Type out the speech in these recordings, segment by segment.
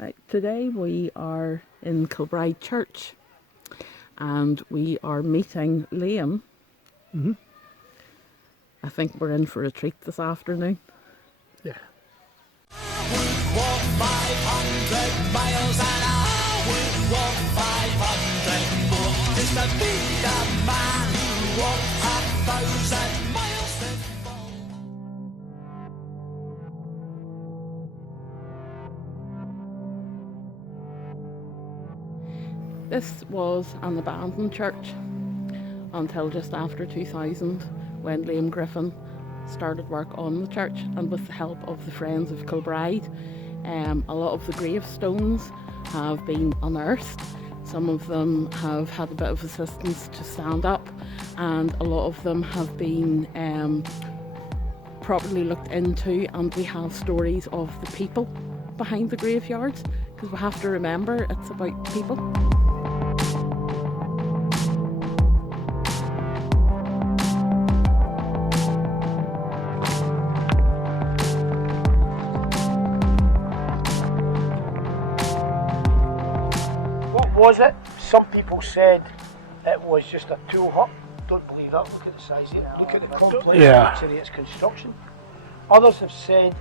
Right, today we are in Kilbride Church and we are meeting Liam. Mm-hmm. I think we're in for a treat this afternoon. Yeah. I would walk 500 miles and I would walk 500 more just to be the man who walked 1,000 miles before. This was an abandoned church until just after 2000 when Liam Griffin started work on the church, and with the help of the Friends of Kilbride, a lot of the gravestones have been unearthed. Some of them have had a bit of assistance to stand up, and a lot of them have been properly looked into, and we have stories of the people behind the graveyards, because we have to remember it's about people. Was it? Some people said it was just a tool hut. Don't believe that. Look at the size of it. Look at the complexity of its construction. Others have said,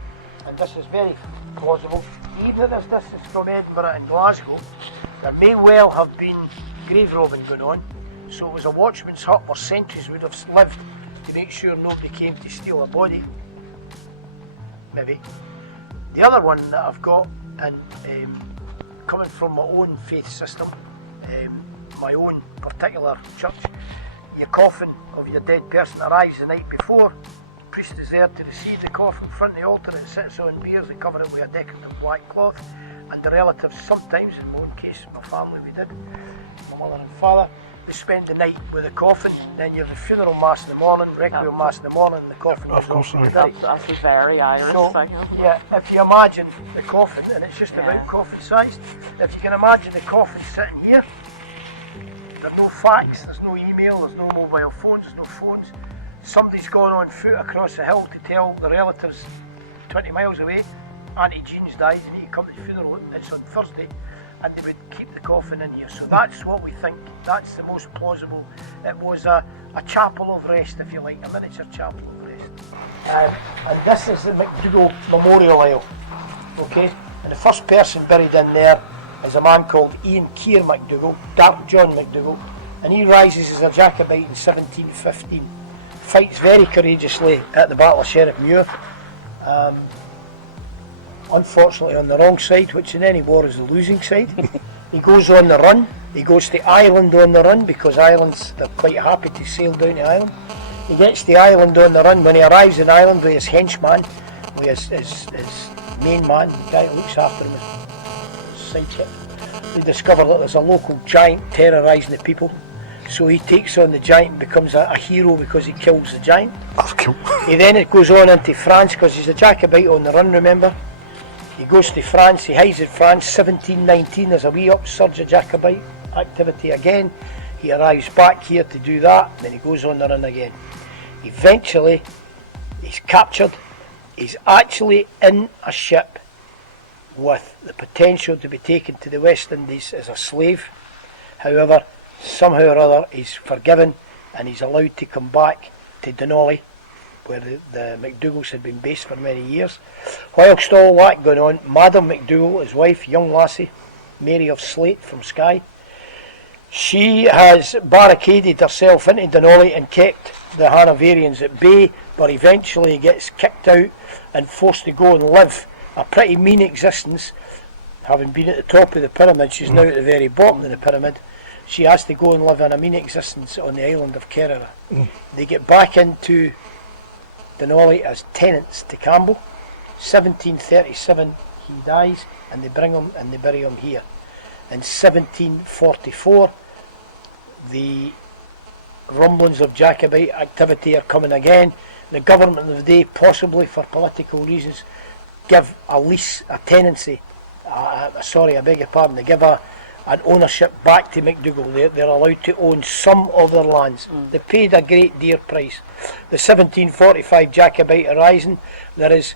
and this is very plausible, even as this is from Edinburgh and Glasgow, there may well have been grave robbing going on. So it was a watchman's hut where sentries would have lived to make sure nobody came to steal a body. Maybe. The other one that I've got, and coming from my own faith system, my own particular church, your coffin of your dead person arrives the night before. The priest is there to receive the coffin in front of the altar and sits on biers and cover it with a decorative black cloth. And the relatives, sometimes, in my own case, my family, we did, my mother and father, they spend the night with the coffin. Then you have the funeral mass in the morning, requiem mass in the morning, and the coffin goes off to the day. That's a very Irish thing, isn't it? Yeah, if you imagine the coffin, and it's just about coffin sized, if you can imagine the coffin sitting here, there's no fax, there's no email, there's no mobile phones, there's no phones. Somebody's gone on foot across the hill to tell the relatives 20 miles away, Auntie Jean's died, you need to come to the funeral, it's on Thursday, and they would keep the coffin in here. So that's what we think, that's the most plausible. It was a chapel of rest, if you like, a miniature chapel of rest. And this is the MacDougall Memorial Aisle, okay? And the first person buried in there is a man called Ian Keir MacDougall, John MacDougall, and he rises as a Jacobite in 1715, fights very courageously at the Battle of Sheriff Muir, unfortunately on the wrong side, which in any war is the losing side. He goes on the run, he goes to Ireland on the run, because Ireland's, they're quite happy to sail down to Ireland. He gets to Ireland on the run. When he arrives in Ireland with his henchman, with his main man, the guy who looks after him, his sidekick, they discover that there's a local giant terrorising the people. So he takes on the giant and becomes a hero because he kills the giant. That's cool. He then goes on into France, because he's a Jacobite on the run, remember? He goes to France, he hides in France. 1719, there's a wee upsurge of Jacobite activity again. He arrives back here to do that, then he goes on the run again. Eventually, he's captured. He's actually in a ship with the potential to be taken to the West Indies as a slave. However, somehow or other, he's forgiven and he's allowed to come back to Denali, where the MacDougalls had been based for many years. Whilst all that going on, Madam MacDougall, his wife, young lassie, Mary of Slate from Skye, she has barricaded herself into Denali and kept the Hanoverians at bay, but eventually gets kicked out and forced to go and live a pretty mean existence. Having been at the top of the pyramid, she's now at the very bottom of the pyramid. She has to go and live in a mean existence on the island of Kerala. They get back into Denali as tenants to Campbell. 1737 he dies, and they bring him and they bury him here. In 1744 the rumblings of Jacobite activity are coming again. The government of the day, possibly for political reasons, give a lease, a tenancy, I beg your pardon, they give an ownership back to MacDougall. They're allowed to own some of their lands. They paid a great dear price. The 1745 Jacobite rising, there is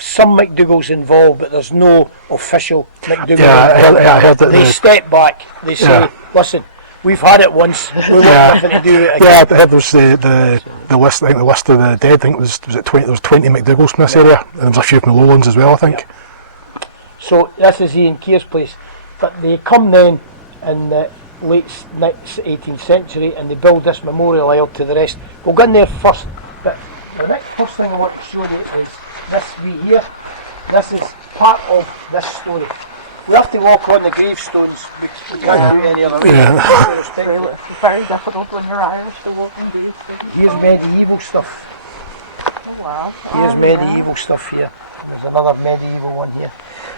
some MacDougall's involved, but there's no official MacDougall. Yeah, I heard that. They step back. They say, listen, we've had it once. We want nothing to do it again. Yeah, I heard there was the list. I think the list of the dead. I think it was it 20. There was 20 MacDougalls in this area, and there was a few from the Lowlands as well. I think. So this is Ian Keir's place, but they come then in the late 18th century, and they build this memorial out to the rest. We'll go in there first, but the next first thing I want to show you is this wee here. This is part of this story. We have to walk on the gravestones because we can't do any other way. It's very difficult when you're Irish to walk in these things. Here's medieval stuff. Oh, wow. Here's medieval stuff here. There's another medieval one here.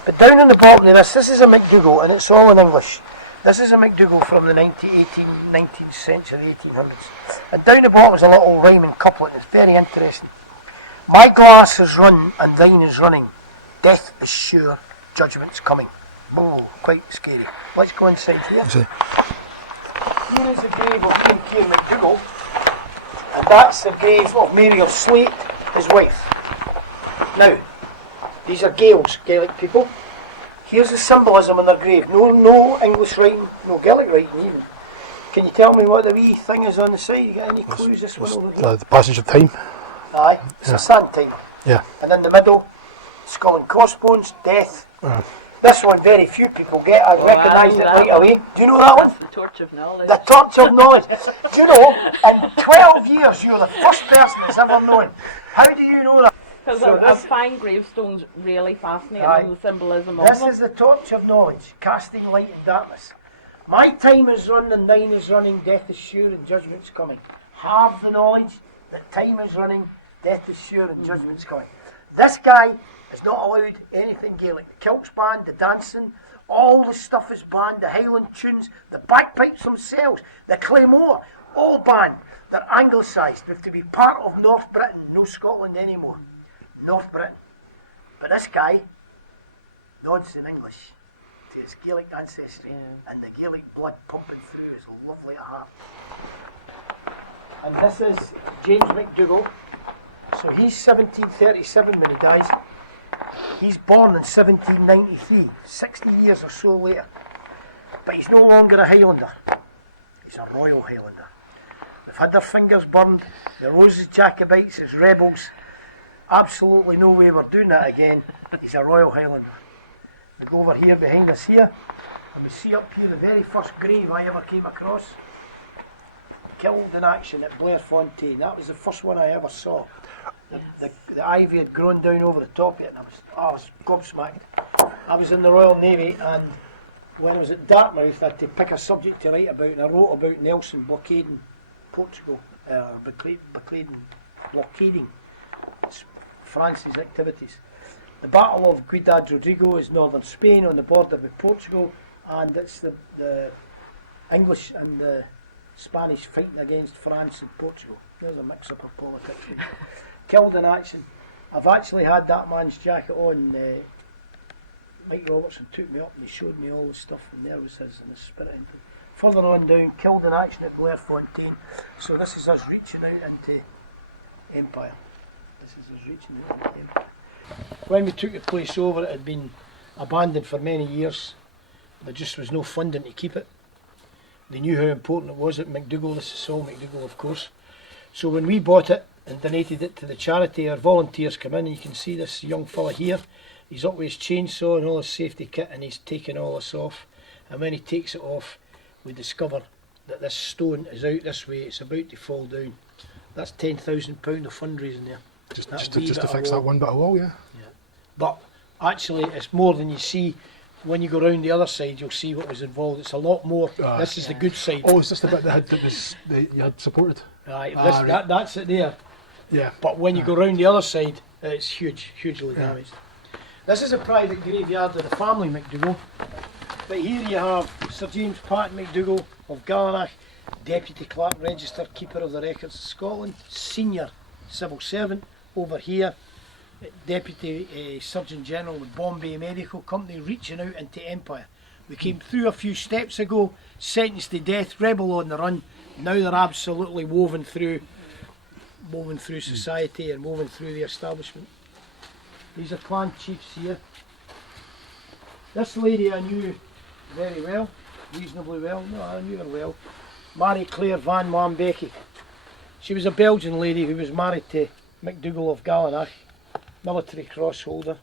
But down on the bottom of this is a MacDougall, and it's all in English. This is a MacDougall from the 19th century, 1800s. And down the bottom is a little rhyming couplet, and it's very interesting. My glass has run, and thine is running. Death is sure, judgment's coming. Oh, quite scary. Let's go inside here. Here is the grave of Liam Keir MacDougall, and that's the grave of Mary of Slate, his wife. Now, these are Gaels, Gaelic people. Here's the symbolism on their grave. No English writing, no Gaelic writing even. Can you tell me what the wee thing is on the side? You got any clues? This one over here? The passage of time. Aye, it's a sand timer. Yeah. And in the middle, skull and crossbones, death. This one very few people get. I recognised it right away. Do you know that one? The torch of knowledge. The torch of knowledge. Do you know, in 12 years you're the first person that's ever known. How do you know that? Because I find gravestones really fascinating and the symbolism of This them. is the torch of knowledge, casting light in darkness. My time is run and thine is running, death is sure and judgment's coming. Have the knowledge that time is running, death is sure and judgment's coming. This guy is not allowed anything Gaelic. The kilts banned, the dancing, all the stuff is banned, the Highland tunes, the bagpipes themselves, the claymore, all banned. They're anglicised. We have to be part of North Britain, no Scotland anymore. North Britain. But this guy nods in English to his Gaelic ancestry and the Gaelic blood pumping through his lovely heart. And this is James MacDougall. So he's 1737 when he dies. He's born in 1793, 60 years or so later. But he's no longer a Highlander. He's a Royal Highlander. They've had their fingers burned. The Roses Jacobites as rebels. Absolutely no way we're doing that again. He's a Royal Highlander. We go over here behind us here, and we see up here the very first grave I ever came across. Killed in action at Blairfontein. That was the first one I ever saw. The ivy had grown down over the top of it, and I was gobsmacked. I was in the Royal Navy, and when I was at Dartmouth, I had to pick a subject to write about, and I wrote about Nelson blockading Portugal, blockading France's activities. The Battle of Ciudad Rodrigo is northern Spain on the border with Portugal, and it's the English and the Spanish fighting against France and Portugal. There's a mix-up of politics. Killed in action. I've actually had that man's jacket on. Mike Robertson took me up and he showed me all the stuff, and there was his and his spirit. Further on down, killed in action at Blairfontein. So this is us reaching out into Empire. This is us reaching out into Empire. When we took the place over, it had been abandoned for many years. There just was no funding to keep it. They knew how important it was at MacDougall. This is Saul MacDougall, of course. So when we bought it and donated it to the charity, our volunteers come in, and you can see this young fella here. He's up with his chainsaw and all his safety kit, and he's taking all this off. And when he takes it off, we discover that this stone is out this way. It's about to fall down. That's £10,000 of fundraising there. Just to fix that one bit of wall, yeah. But actually, it's more than you see. When you go round the other side, you'll see what was involved. It's a lot more. This is the good side. Oh, is this the bit that you had supported? Right, right. That's it there. Yeah. But when you go round the other side, it's hugely damaged. This is a private graveyard of the family MacDougall. But here you have Sir James Patton MacDougall of Gallanach, Deputy Clerk Register, Keeper of the Records of Scotland, Senior Civil Servant. Over here, Deputy Surgeon General of Bombay Medical Company, reaching out into Empire. We came through a few steps ago, sentenced to death, rebel on the run. Now they're absolutely woven through society and woven through the establishment. These are clan chiefs here. This lady I knew very well, reasonably well. No, I knew her well. Mary Claire van Wambecky. She was a Belgian lady who was married to MacDougall of Gallenach, military cross holder,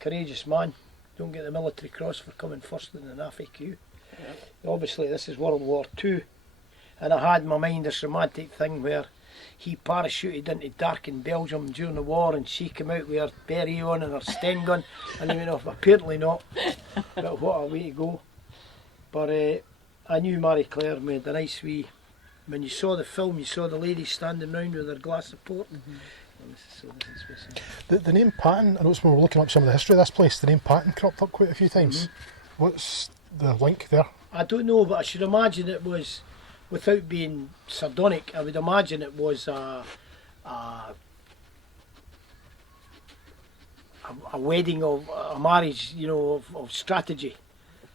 courageous man. Don't get the military cross for coming first in an FAQ. Obviously this is World War II, and I had in my mind this romantic thing where he parachuted into darkened Belgium during the war and she came out with her beret on and her Sten gun, and he went off. Apparently not, but what a way to go. But I knew Marie Claire made a nice wee, when you saw the film you saw the ladies standing round with their glass of port. The name Patton, I noticed when we were looking up some of the history of this place, the name Patton cropped up quite a few times. What's the link there? I don't know, but I should imagine it was, without being sardonic, I would imagine it was a wedding of a marriage, you know, of strategy.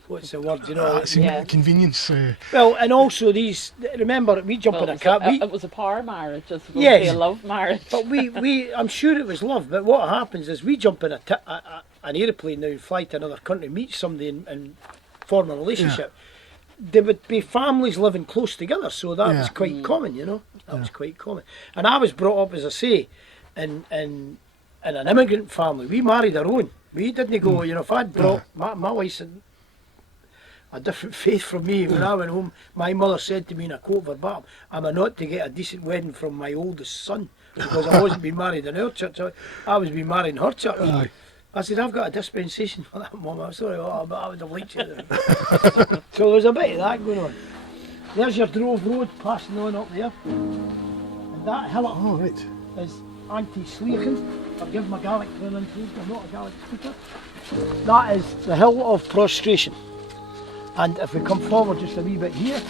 What's the word, you know? Convenience. Well, and also these, remember, we jump in a car. It was a power marriage, as opposed Yes. to a love marriage. But we, I'm sure it was love, but what happens is we jump in an aeroplane now, fly to another country, meet somebody and form a relationship. There would be families living close together, so that was quite common, you know. That was quite common. And I was brought up, as I say, in an immigrant family. We married our own. We didn't go, you know, if I'd brought, my wife's a different faith from me. When I went home, my mother said to me in a quote verbatim, "Am I not to get a decent wedding from my oldest son?" Because I wasn't being married in our church, I was being married in her church. I said, "I've got a dispensation for that, Mum. I'm sorry, but I would have liked you." So there was a bit of that going on. There's your Drove Road passing on up there. And that hillock is anti-Sleekin. Forgive my Gaelic pronunciation, I'm not a Gaelic speaker. That is the hill of prostration. And if we come forward just a wee bit here,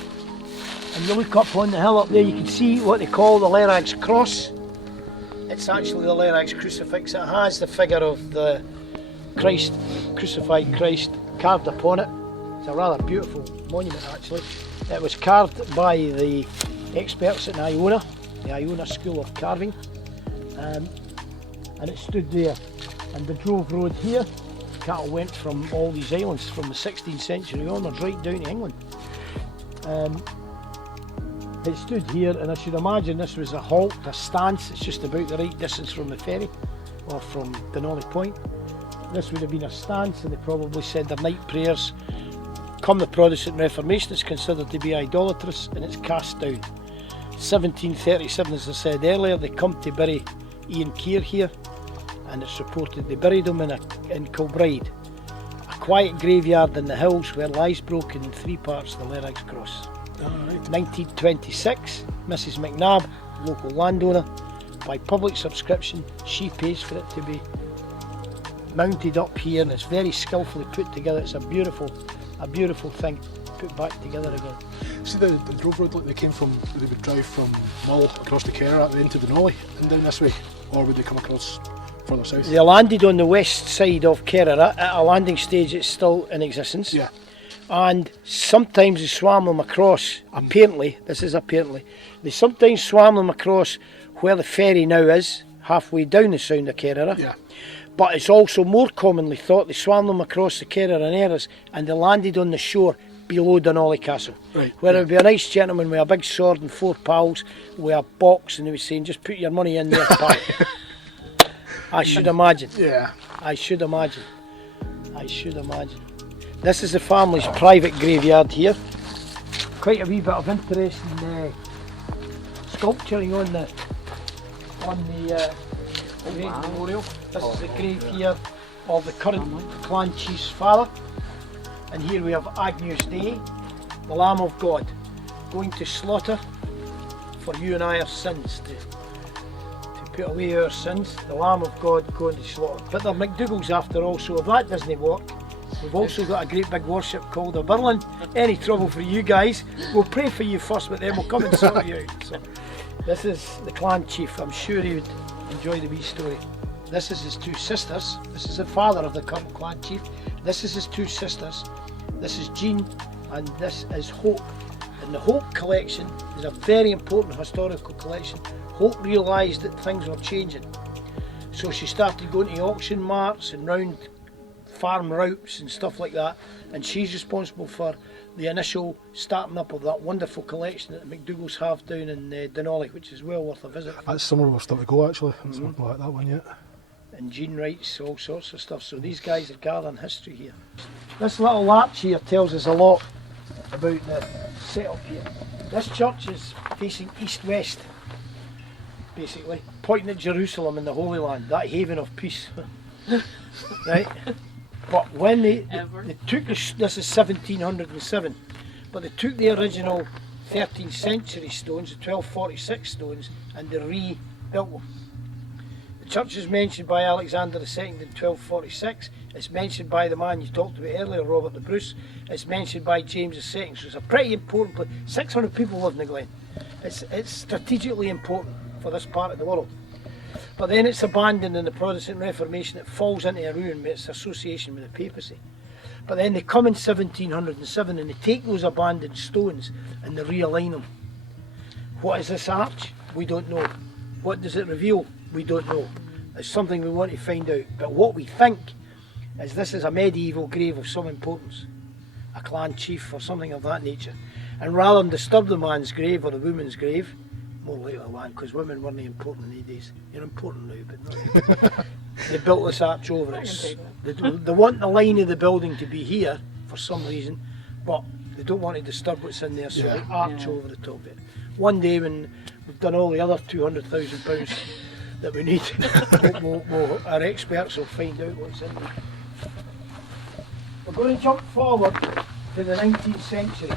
and you look up on the hill up there, you can see what they call the Lerag's cross. It's actually the Lerag's crucifix. It has the figure of the Christ, crucified Christ, carved upon it. It's a rather beautiful monument actually. It was carved by the experts in Iona, the Iona School of Carving, and it stood there. And the Drove Road here, cattle went from all these islands from the 16th century onwards right down to England. It stood here, and I should imagine this was a halt, a stance. It's just about the right distance from the ferry or from Denali Point. This would have been a stance, and they probably said their night prayers. Come the Protestant Reformation, it's considered to be idolatrous and it's cast down. 1737, as I said earlier, they come to bury Ian Keir here, and it's reported they buried him in Kilbride, a quiet graveyard in the hills where lies broken in 3 parts the Lerag's Cross. 1926, Mrs McNabb, local landowner, by public subscription, she pays for it to be mounted up here, and it's very skillfully put together. It's a beautiful thing put back together again. See the Drove Road, like they came from, they would drive from Mull across the Kerr at the end to Denali and down this way, or would they come across further south? They landed on the west side of Kerr at a landing stage that's still in existence. Yeah. And sometimes they swam them across, apparently, they sometimes swam them across where the ferry now is, halfway down the Sound of Kerr. Yeah. But it's also more commonly thought they swam them across the Kerr and Erris and they landed on the shore below Denali Castle. Right. Where it would be a nice gentleman with a big sword and 4 pals with a box, and he was saying, "Just put your money in there, pal." I should imagine. Yeah. I should imagine. This is the family's private graveyard here. Quite a wee bit of interesting sculpturing on the grave memorial. This is the grave here of the current clan chief's father. And here we have Agnus Dei, the Lamb of God, going to slaughter for you and I our sins, to put away our sins. The Lamb of God going to slaughter. But they're MacDougall's after all, so if that doesn't work, we've also got a great big worship called a Birlin. Any trouble for you guys, we'll pray for you first, but then we'll come and sort you out. So this is the clan chief. I'm sure he would enjoy the wee story. This is his 2 sisters. This is the father of the current clan chief. This is his 2 sisters. This is Jean, and this is Hope. And the Hope collection is a very important historical collection. Hope realised that things were changing. So she started going to auction marts and round farm routes and stuff like that, and she's responsible for the initial starting up of that wonderful collection that the MacDougalls have down in Denolly, which is well worth a visit. That's somewhere we're still to go actually. It's not like that one yet. And gene rights, all sorts of stuff. So these guys are gathering history here. This little arch here tells us a lot about the setup here. This church is facing east-west, basically, pointing at Jerusalem in the Holy Land, that haven of peace. Right? But when they took this is 1707, but they took the original 13th century stones, the 1246 stones, and they rebuilt them. The church is mentioned by Alexander II in 1246. It's mentioned by the man you talked about earlier, Robert the Bruce. It's mentioned by James II. So it's a pretty important place. 600 people live in the Glen. It's strategically important for this part of the world. But then it's abandoned in the Protestant Reformation. It falls into a ruin with its association with the papacy. But then they come in 1707 and they take those abandoned stones and they realign them. What is this arch? We don't know. What does it reveal? We don't know. It's something we want to find out. But what we think is this is a medieval grave of some importance, a clan chief or something of that nature. And rather than disturb the man's grave or the woman's grave, more likely the man, because women weren't important in these days. You're important now, but not. They built this arch over it. They want the line of the building to be here for some reason, but they don't want to disturb what's in there, so they arch over the top of it. One day when we've done all the other £200,000 that we need, our experts will find out what's in there. We're going to jump forward to the 19th century.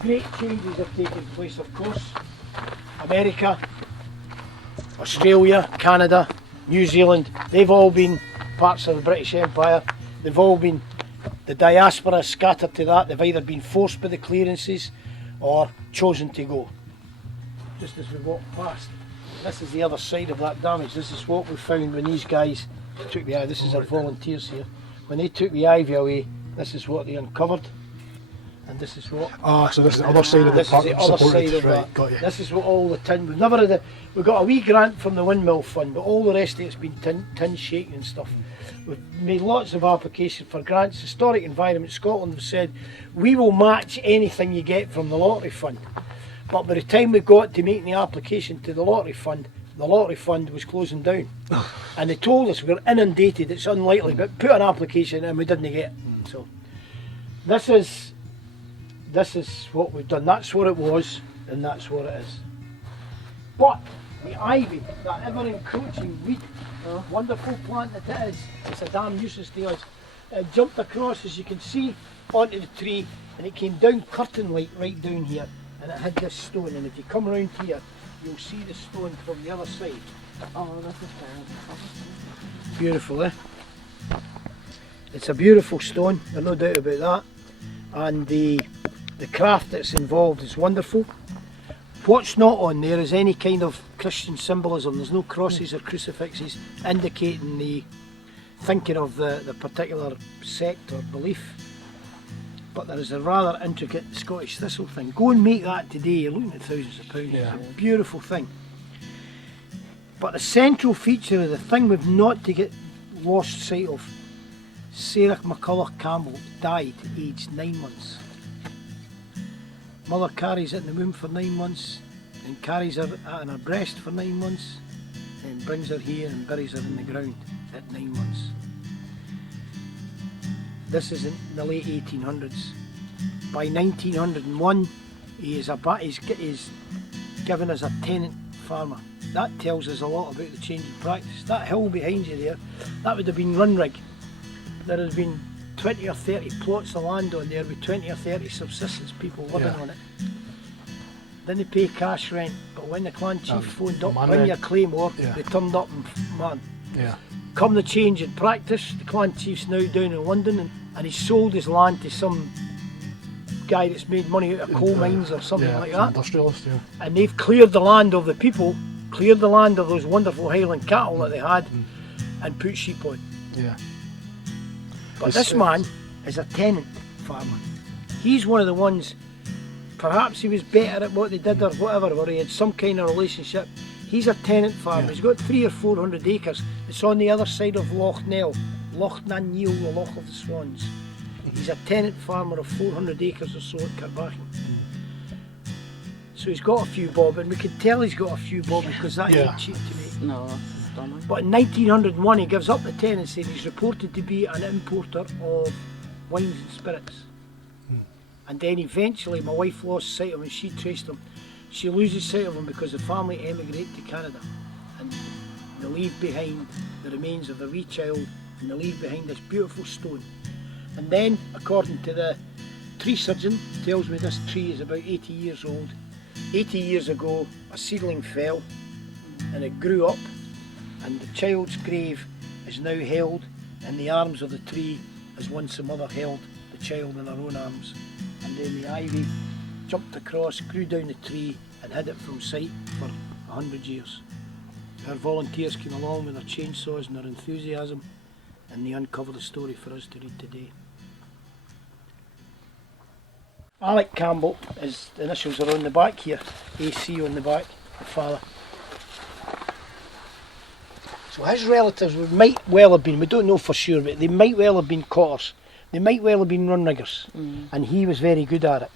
Great changes have taken place, of course. America, Australia, Canada, New Zealand, they've all been parts of the British Empire. They've all been, the diaspora scattered to that. They've either been forced by the clearances or chosen to go. Just as we walk past. This is the other side of that damage. This is what we found when these guys took the ivy. This is our volunteers here. When they took the ivy away, this is what they uncovered. And this is what. Ah, so this is the other side of the park. This is the other side of that. Got you. This is what all the tin. We've never had we got a wee grant from the windmill fund, but all the rest of it's been tin shaking and stuff. We've made lots of applications for grants. Historic Environment Scotland have said we will match anything you get from the lottery fund. But by the time we got to making the application to the lottery fund was closing down. And they told us we're inundated, it's unlikely, but put an application and we didn't get it. So this is what we've done. That's what it was, and that's what it is. But the ivy, that ever encroaching weed, wonderful plant that it is, it's a damn nuisance to us. It jumped across, as you can see, onto the tree, and it came down curtain-like right down here, and it had this stone. And if you come around here, you'll see the stone from the other side. Oh, this is terrible. Beautiful, eh? It's a beautiful stone, there's no doubt about that. And the craft that's involved is wonderful. What's not on there is any kind of Christian symbolism. There's no crosses or crucifixes indicating the thinking of the particular sect or belief. But there is a rather intricate Scottish thistle thing. Go and make that today, you're looking at thousands of pounds. Yeah. It's a beautiful thing. But the central feature of the thing we've not to get lost sight of, Sarah McCulloch Campbell died aged 9 months. Mother carries it in the womb for 9 months and carries her on her breast for 9 months and brings her here and buries her in the ground at 9 months. This is in the late 1800s. By 1901 he's given us a tenant farmer. That tells us a lot about the change in practice. That hill behind you there, that would have been run rig. There has been 20 or 30 plots of land on there with 20 or 30 subsistence people living on it. Then they pay cash rent, but when the clan chief phoned up, bring your claymore, they turned up and man. Yeah. Come the change in practice, the clan chief's now down in London and he's sold his land to some guy that's made money out of coal mines or something like that. Industrialist, yeah. And they've cleared the land of the people, cleared the land of those wonderful Highland cattle that they had and put sheep on. Yeah. But this man is a tenant farmer. He's one of the ones, perhaps he was better at what they did or whatever, or he had some kind of relationship. He's a tenant farmer. He's got 300 or 400 acres. It's on the other side of Loch Nell, Loch Naniel, the Loch of the Swans. He's a tenant farmer of 400 acres or so at Caerbachen. So he's got a few bob, and we can tell he's got a few bob because that ain't cheap to make. No, that's stunning. But in 1901 he gives up the tenancy and he's reported to be an importer of wines and spirits. And then eventually my wife lost sight of him and she traced him. She loses sight of him because the family emigrate to Canada and they leave behind the remains of a wee child and they leave behind this beautiful stone. And then, according to the tree surgeon, tells me this tree is about 80 years old. 80 years ago a seedling fell and it grew up, and the child's grave is now held in the arms of the tree as once the mother held the child in her own arms. And then the ivy jumped across, grew down the tree and hid it from sight for 100 years. Our volunteers came along with their chainsaws and their enthusiasm and they uncovered the story for us to read today. Alec Campbell, his initials are on the back here, AC on the back, the father. So his relatives might well have been, we don't know for sure, but they might well have been cotters. They might well have been run riggers, and he was very good at it.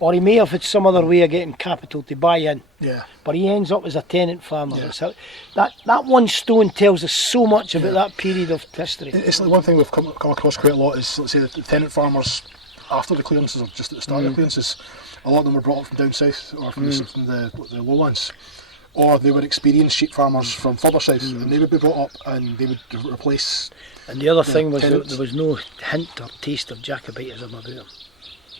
Or he may have had some other way of getting capital to buy in. Yeah. But he ends up as a tenant farmer. Yeah. That one stone tells us so much about that period of history. It's like one thing we've come across quite a lot is, let's say, the tenant farmers after the clearances or just at the start of the clearances. A lot of them were brought up from down south or from the lowlands. Or they were experienced sheep farmers from further south, and they would be brought up and they would replace. And the other thing was tenants. there was no hint or taste of Jacobitism about them.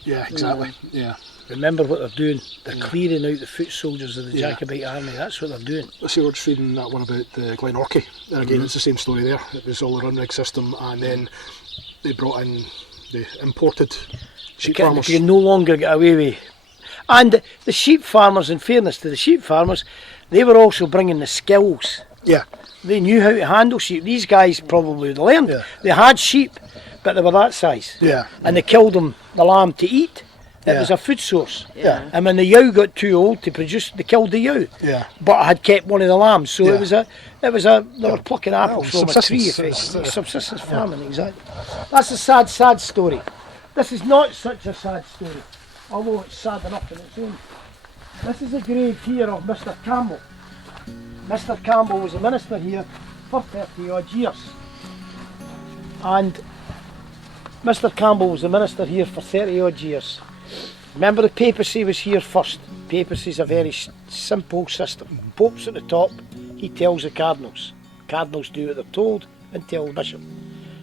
Yeah, exactly. Yeah. Remember what they're doing? They're clearing out the foot soldiers of the Jacobite army. That's what they're doing. Let's see, we're just reading that one about the Glenorchy. And again, it's the same story there. It was all a run rig system, and then they brought in the imported sheep farmers. You can no longer get away with. And the sheep farmers, in fairness to the sheep farmers, they were also bringing the skills. Yeah. They knew how to handle sheep. These guys probably would have learned. Yeah. They had sheep, but they were that size. Yeah. And they killed them, the lamb, to eat. It Yeah. was a food source. Yeah. And when the ewe got too old to produce, they killed the ewe. Yeah. But had kept one of the lambs, so Yeah. they were plucking apples Well, from a tree. subsistence. Subsistence farming, exactly. That's a sad, sad story. This is not such a sad story, although it's sad enough in its own. This is a grave here of Mr. Campbell. Mr. Campbell was a minister here for 30 odd years. And Mr. Campbell was a minister here for 30 odd years. Remember, the papacy was here first. Papacy is a very simple system. Pope's at the top, he tells the cardinals. Cardinals do what they're told and tell the bishop.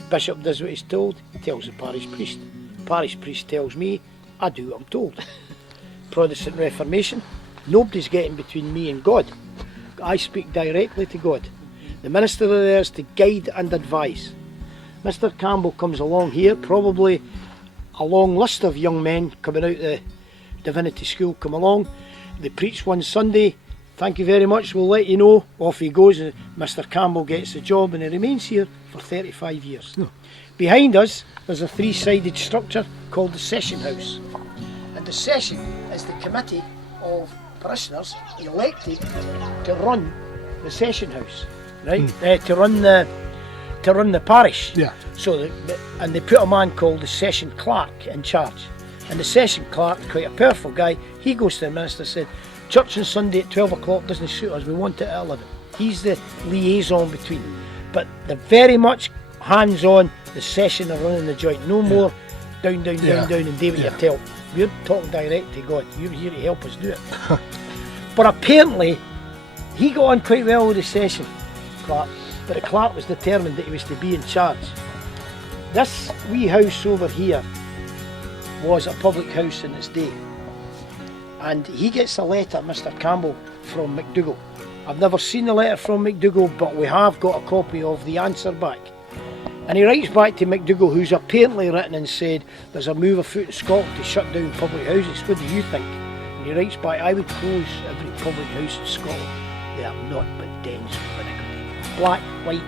Bishop does what he's told, he tells the parish priest. Parish priest tells me, I do what I'm told. Protestant Reformation, nobody's getting between me and God. I speak directly to God. The minister are there is to guide and advise. Mr. Campbell comes along here, probably a long list of young men coming out of the divinity school come along. They preach one Sunday, thank you very much, we'll let you know. Off he goes, and Mr. Campbell gets the job and he remains here for 35 years. Behind us there's a three-sided structure called the session house. And the session is the committee of parishioners elected to run the session house, right? To run the parish. Yeah. So and they put a man called the session clerk in charge. And the session clerk, quite a powerful guy, he goes to the minister and said, church on Sunday at 12 o'clock doesn't suit us, we want it at 11. He's the liaison between. But they're very much hands-on, the session are running the joint. No more down and do what you're told. We're talking direct to God. You're here to help us do it. But apparently, he got on quite well with the session clerk, but the clerk was determined that he was to be in charge. This wee house over here was a public house in its day. And he gets a letter, Mr. Campbell, from MacDougall. I've never seen the letter from MacDougall, but we have got a copy of the answer back. And he writes back to MacDougall, who's apparently written and said, there's a move afoot in Scotland to shut down public houses. What do you think? And he writes back, I would close every public house in Scotland. They are not but dens of iniquity. Black, white,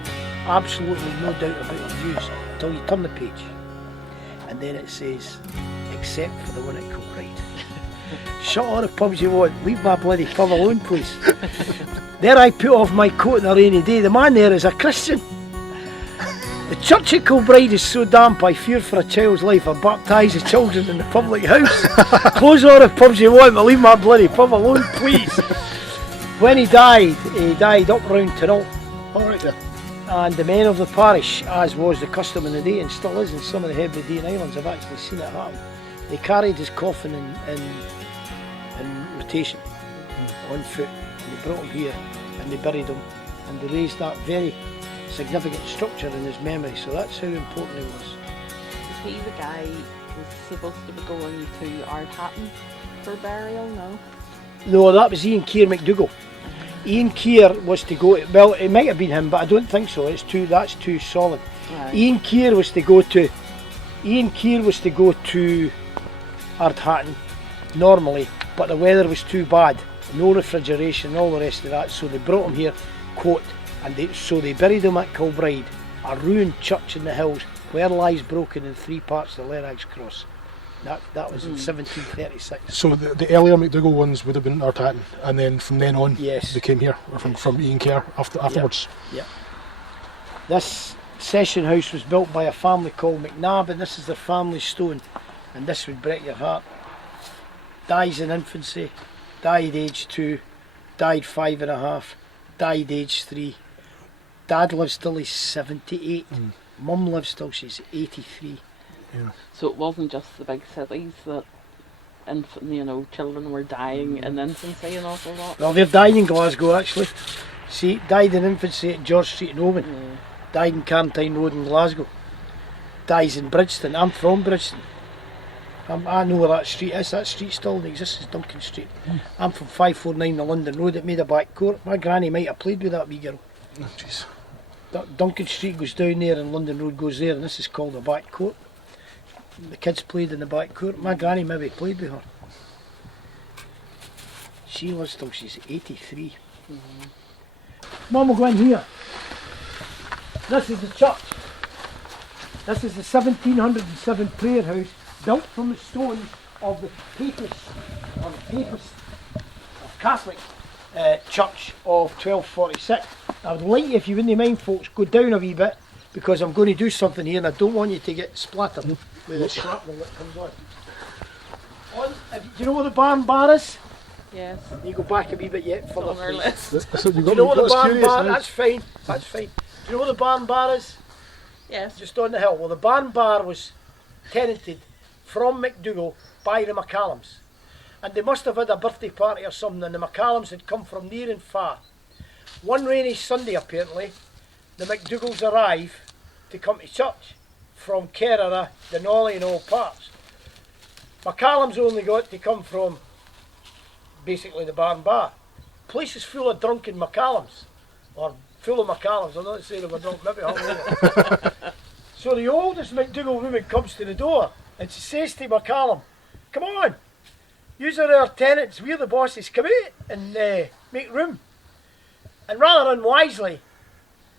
absolutely no doubt about the views until you turn the page. And then it says, except for the one at Kilbride. Shut all the pubs you want, leave my bloody pub alone, please. There I put off my coat on a rainy day. The man there is a Christian. The church at Kilbride is so damp I fear for a child's life. I baptise the children in the public house. Close all the pubs you want, but leave my bloody pub alone, please. When he died up round Tenant. All right there. And the men of the parish, as was the custom in the day and still is in some of the Hebridean islands, I've actually seen it happen. They carried his coffin in rotation on foot, and they brought him here and they buried him and they raised that very significant structure in his memory, so that's how important he was. Is he the guy who was supposed to be going to Ardhatton for burial? No? No, that was Ian MacDougall. Ian Keir was to go, well, it might have been him, but I don't think so. That's too solid. Right. Ian Keir was to go to Ardhatton normally, but the weather was too bad, no refrigeration and all the rest of that, so they brought him here, and they buried him at Kilbride, a ruined church in the hills where lies broken in 3 parts the Lennox Cross. That was in 1736. So the earlier MacDougall ones would have been Ardhatton, and then from then on Yes. they came here, or from Ian Kerr afterwards. Yeah. This session house was built by a family called McNabb, and this is their family stone, and this would break your heart. Dies in infancy, died age 2, died 5.5, died age 3. Dad lives till he's 78. Mum lives till she's 83. Yeah. So it wasn't just the big cities that children were dying in infancy an awful lot? Well, they're dying in Glasgow actually. See, died in infancy at George Street in Oban. Died in Carntine Road in Glasgow. Dies in Bridgeton. I'm from Bridgeton. I know where that street is. That street still exists, Duncan Street. I'm from 549 the London Road. It made a back court. My granny might have played with that wee girl. Oh, jeez. Duncan Street goes down there and London Road goes there, and this is called a back court. The kids played in the back court. My granny maybe played with her. She lives till she's 83. Mum will go in here. This is the church. This is the 1707 prayer house built from the stones of the Catholic church of 1246. I would like you, if you wouldn't mind folks, go down a wee bit, because I'm going to do something here and I don't want you to get splattered with the shrapnel that comes on. Do you know where the barn bar is? Yes. You go back a wee bit yet further. On our please. list. Do you know what the barn bar? That's fine. That's fine. Do you know what the barn bar is? Yes. Just on the hill. Well, the barn bar was tenanted from MacDougall by the McCallums, and they must have had a birthday party or something, and the McCallums had come from near and far. One rainy Sunday, apparently, the MacDougalls arrive to come to church from Kerala, Denali and all parts. McCallums only got to come from basically the barn bar. Place is full of drunken McCallums, or full of McCallums. I'm not saying they were drunk, maybe hungover. So the oldest MacDougall woman comes to the door and she says to McCallum, "Come on, yous are our tenants, we're the bosses, come out and make room." And rather unwisely,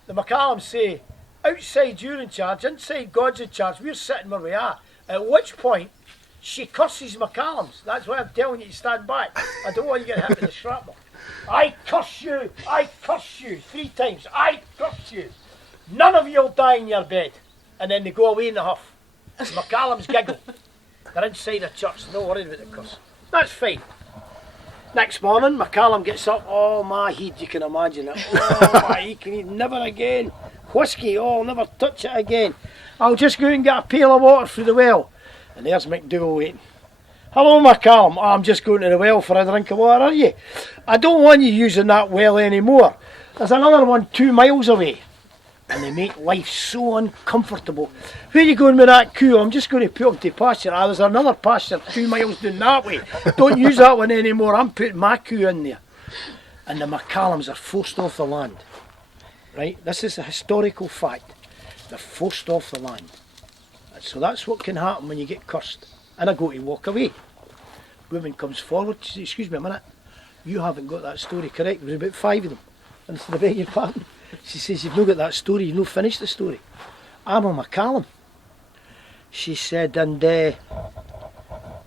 the McCallums say, "Outside you're in charge, inside God's in charge, we're sitting where we are." At which point, she curses McCallums. That's why I'm telling you to stand back. I don't want you to get hit with the shrapnel. "I curse you, 3 times, I curse you. None of you'll die in your bed." And then they go away in a huff. McCallums giggle. They're inside a church, no worried about the curse. That's fine. Next morning, McCallum gets up. Oh my head, you can imagine it. Oh my, he can eat never again. Whiskey, oh, I'll never touch it again. I'll just go and get a pail of water through the well. And there's MacDougall waiting. "Hello, McCallum." "Oh, I'm just going to the well for a drink of water, are you?" "I don't want you using that well anymore. There's another one 2 miles away." And they make life so uncomfortable. "Where are you going with that coo?" "I'm just going to put him to pasture." "Ah, there's another pasture 2 miles down that way. Don't use that one anymore. I'm putting my coo in there." And the McCallums are forced off the land. Right? This is a historical fact. They're forced off the land. So that's what can happen when you get cursed. And I go to walk away. Woman comes forward. She says, "Excuse me a minute. You haven't got that story correct. There was about 5 of them." And I said, "I beg your pardon." She says, "You've not got that story, you've not finished the story." "I'm a McCallum." She said, "And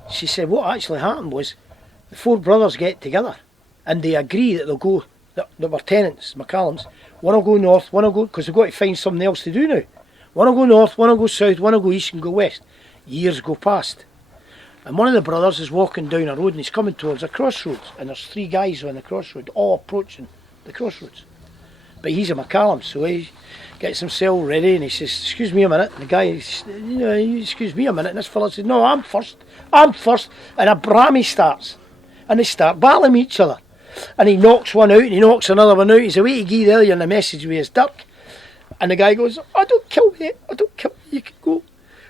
she said what actually happened was the 4 brothers get together and they agree that they'll go, that were tenants, MacCallums, one will go north, one will go, because they've got to find something else to do now. One will go north, one will go south, one will go east and go west. Years go past. And one of the brothers is walking down a road and he's coming towards a crossroads, and there's 3 guys on the crossroad, all approaching the crossroads. But he's a MacCallum, so he gets himself ready and he says, excuse me a minute. And the guy says, excuse me a minute. And this fella says, no, I'm first. And a brammy starts. And they start battling each other. And he knocks one out and he knocks another one out. He's away to give the other the message with his dirk. And the guy goes, I don't kill me, you can go.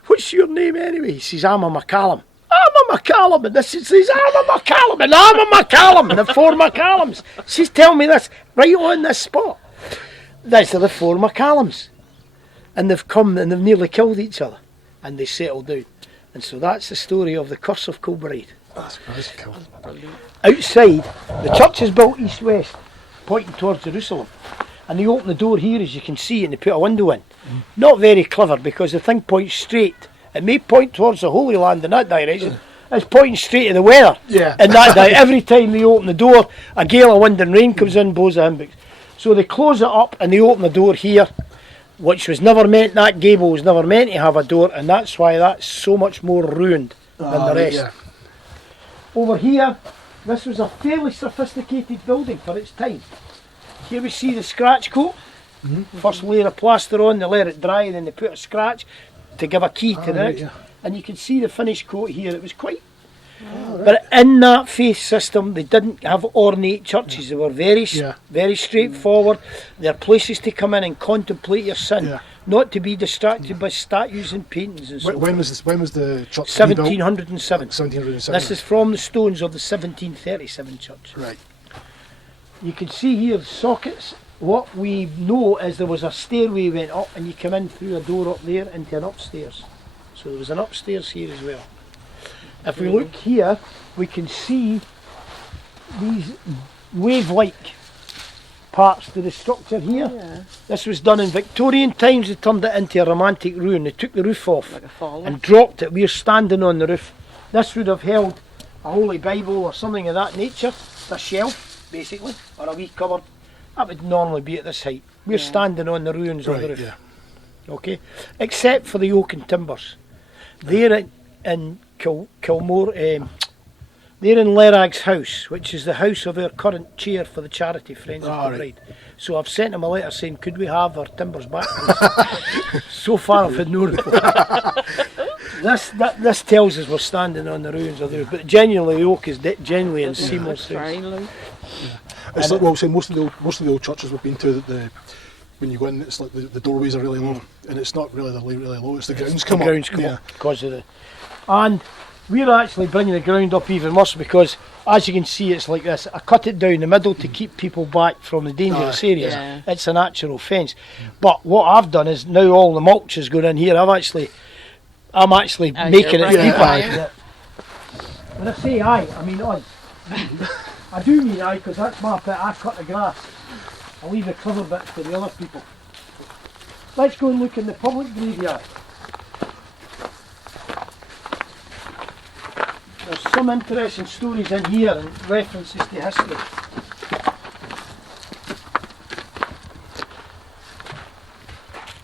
What's your name anyway? He says, I'm a MacCallum. I'm a MacCallum. And this says, I'm a MacCallum. And I'm a MacCallum. And the 4 MacCallums. She's telling me this right on this spot. These are the 4 MacCallums. And they've come and they've nearly killed each other. And they settled down. And so that's the story of the curse of Kilbride. That's cool. Outside, the church is built east-west, pointing towards Jerusalem. And they open the door here, as you can see, and they put a window in. Not very clever, because the thing points straight. It may point towards the Holy Land in that direction. It's pointing straight to the weather. Yeah. In that every time they open the door, a gale of wind and rain comes in, blows the hymn. So they close it up and they open the door here, which was never meant, that gable was never meant to have a door, and that's why that's so much more ruined than the rest. Yeah. Over here, this was a fairly sophisticated building for its time. Here we see the scratch coat. First layer of plaster on, they let it dry, and then they put a scratch to give a key to the next. Yeah. And you can see the finished coat here. It was quite... But in that faith system, they didn't have ornate churches. They were very straightforward. They're places to come in and contemplate your sin, not to be distracted by statues and paintings and so on. When was the church 1707. 1707. This is from the stones of the 1737 church. Right. You can see here the sockets. What we know is there was a stairway went up and you come in through a door up there into an upstairs. So there was an upstairs here as well. If we look here, we can see these wave-like parts to the structure here. Yeah. This was done in Victorian times. They turned it into a romantic ruin. They took the roof off Like a fallen. and dropped it. We're standing on the roof. This would have held a Holy Bible or something of that nature, a shelf basically, or a wee cupboard. That would normally be at this height. We're standing on the ruins of the roof. Okay, except for the oak and timbers. They're in Kilmore. They're in Lerag's house, which is the house of our current chair for the charity Friends of Kilbride. Right. So I've sent him a letter saying, could we have our timbers back, please? So far I've had no reply. This tells us we're standing on the ruins of the roof, but genuinely the oak is genuinely in seamless. It's like, well, say most of the old churches we've been to, that when you go in, it's like the doorways are really low, and it's not really really low. It's the grounds come up. Because of the, and we're actually bringing the ground up even worse, because as you can see, it's like this. I cut it down the middle to keep people back from the dangerous areas. Yeah. It's a natural fence. But what I've done is now all the mulch is going in here. I'm actually making it deeper. When I say I mean us. I do mean I, because that's my bit. I cut the grass. I leave the clever bits for the other people. Let's go and look in the public graveyard. There's some interesting stories in here and references to history.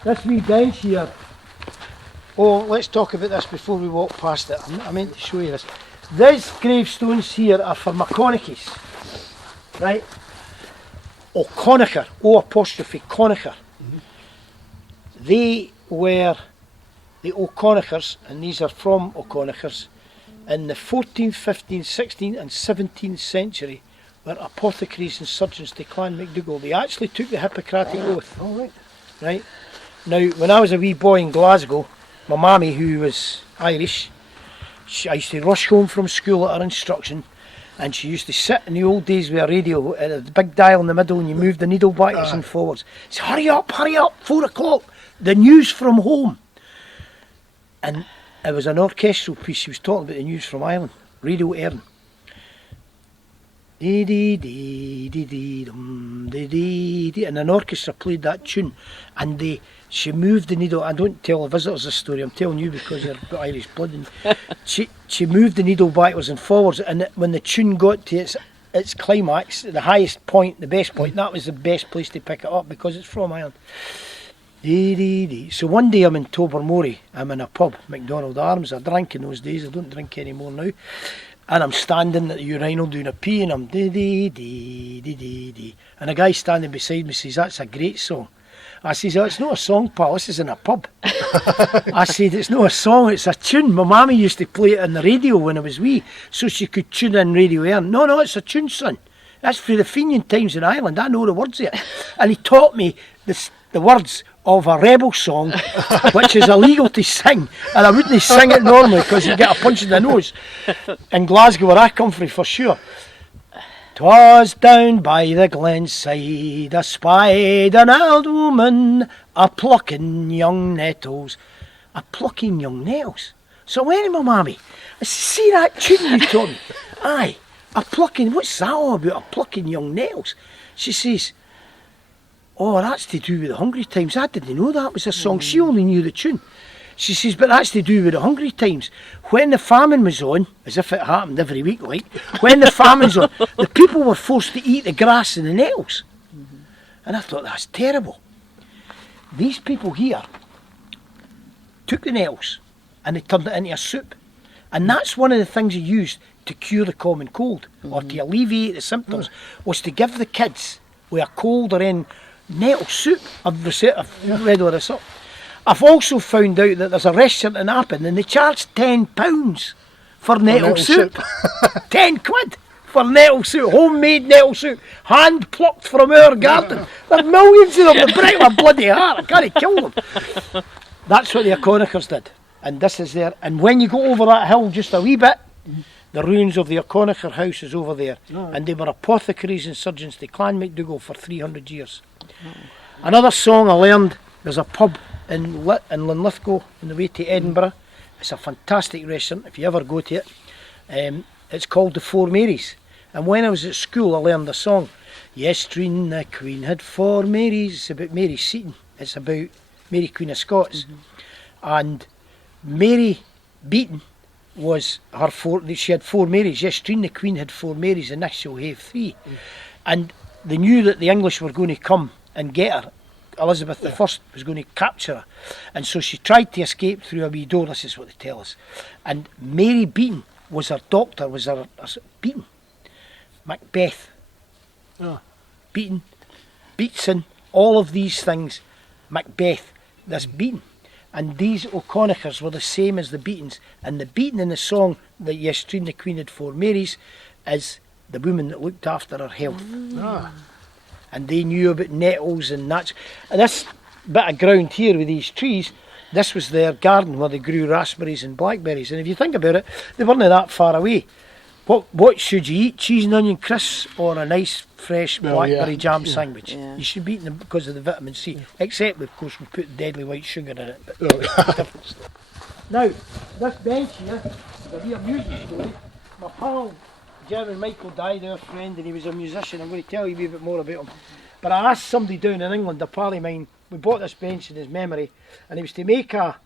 This wee bench here. Oh, let's talk about this before we walk past it. I meant to show you this. These gravestones here are for McConaughey's, right? O'Conachar, O'Conachar. They were the O'Conachars, and these are from O'Conachars, in the 14th, 15th, 16th and 17th century were apothecaries and surgeons to Clan MacDougall. They actually took the Hippocratic Oath. Right? Now, when I was a wee boy in Glasgow, my mammy, who was Irish, I used to rush home from school at her instruction, and she used to sit in the old days with a radio at the big dial in the middle, and you moved the needle backwards and forwards. She said, hurry up, 4 o'clock, the news from home. And it was an orchestral piece. She was talking about the news from Ireland, Radio Erin. dee dee dee dee dee dum dee dee dee, and an orchestra played that tune, and she moved the needle. I don't tell the visitors this story, I'm telling you because you've got Irish blood. And she moved the needle backwards and forwards, and when the tune got to its climax, the highest point, the best point, that was the best place to pick it up because it's from Ireland. Dee, dee, dee. So one day I'm in Tobermory, I'm in a pub, McDonald Arms. I drank in those days, I don't drink anymore now. And I'm standing at the urinal doing a pee, and I'm dee dee dee dee dee dee. And a guy standing beside me says, "That's a great song." I says, "Oh, it's not a song, pal, this is in a pub." I said, "It's not a song, it's a tune. My mammy used to play it on the radio when I was wee, so she could tune in Radio Air." "No, it's a tune, son. That's for the Fenian times in Ireland, I know the words of it." And he taught me the words of a rebel song, which is illegal to sing, and I wouldn't sing it normally because you get a punch in the nose. In Glasgow, where I come from, for sure. "'Twas down by the glen side, I spied an old woman a-plucking young nettles." A-plucking young nettles? So when my mammy, I said, "See that tune you taught me?" "Aye, a-plucking, what's that all about, a-plucking young nettles?" She says, "Oh, that's to do with the Hungry Times. I didn't know that was a song." She only knew the tune. She says, "But that's to do with the Hungry Times. When the famine was on," as if it happened every week, like, "when the famine's on, the people were forced to eat the grass and the nettles." And I thought, that's terrible. These people here took the nettles and they turned it into a soup. And that's one of the things they used to cure the common cold, or to alleviate the symptoms, was to give the kids with a cold or in nettle soup. I've read all this up. I've also found out that there's a restaurant in Appin and they charge £10 for nettle soup. 10 quid for nettle soup, homemade nettle soup, hand plucked from our garden. There's millions of them, they break my bloody heart, I can't kill them. That's what the O'Conachers did, and this is there. And when you go over that hill just a wee bit, the ruins of the O'Conacher house is over there, and they were apothecaries and surgeons to Clan MacDougall for 300 years. Another song I learned, there's a pub in Linlithgow on the way to Edinburgh. It's a fantastic restaurant if you ever go to it. It's called the Four Marys, and when I was at school I learned the song. "Yestreen the Queen had four Marys." It's about Mary Seton, it's about Mary Queen of Scots. And Mary Beaton was her she had four Marys. Yestreen the Queen had four Marys, and this she'll have three. And they knew that the English were going to come and get her. Elizabeth I was going to capture her, and so she tried to escape through a wee door. This is what they tell us. And Mary Beaton was her doctor, was her Beaton, Macbeth, Beaton, Beatson, all of these things, Macbeth, this Beaton. And these O'Conachers were the same as the Beatons, and the Beaton in the song that Yestreen the Queen had four Marys is the woman that looked after her health. And they knew about nettles and nuts. And this bit of ground here with these trees, this was their garden where they grew raspberries and blackberries. And if you think about it, they weren't that far away. What should you eat? Cheese and onion crisps or a nice fresh blackberry jam sandwich? Yeah. You should be eating them because of the vitamin C. Except, of course, we put deadly white sugar in it. But now, this bench here is a real music story. My pal Jeremy Michael died, our friend, and he was a musician. I'm going to tell you a wee bit more about him. But I asked somebody down in England, a pal of mine, we bought this bench in his memory, and he was to make a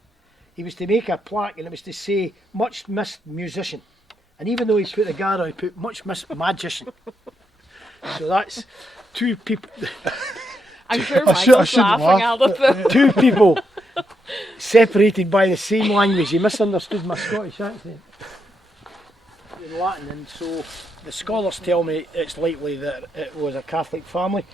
plaque, and it was to say "much missed musician." And even though he put the guard on, he put "much missed magician." So that's two people. I'm sure Michael's laughing at it. Two people separated by the same language. He misunderstood my Scottish accent in Latin, and so the scholars tell me it's likely that it was a Catholic family.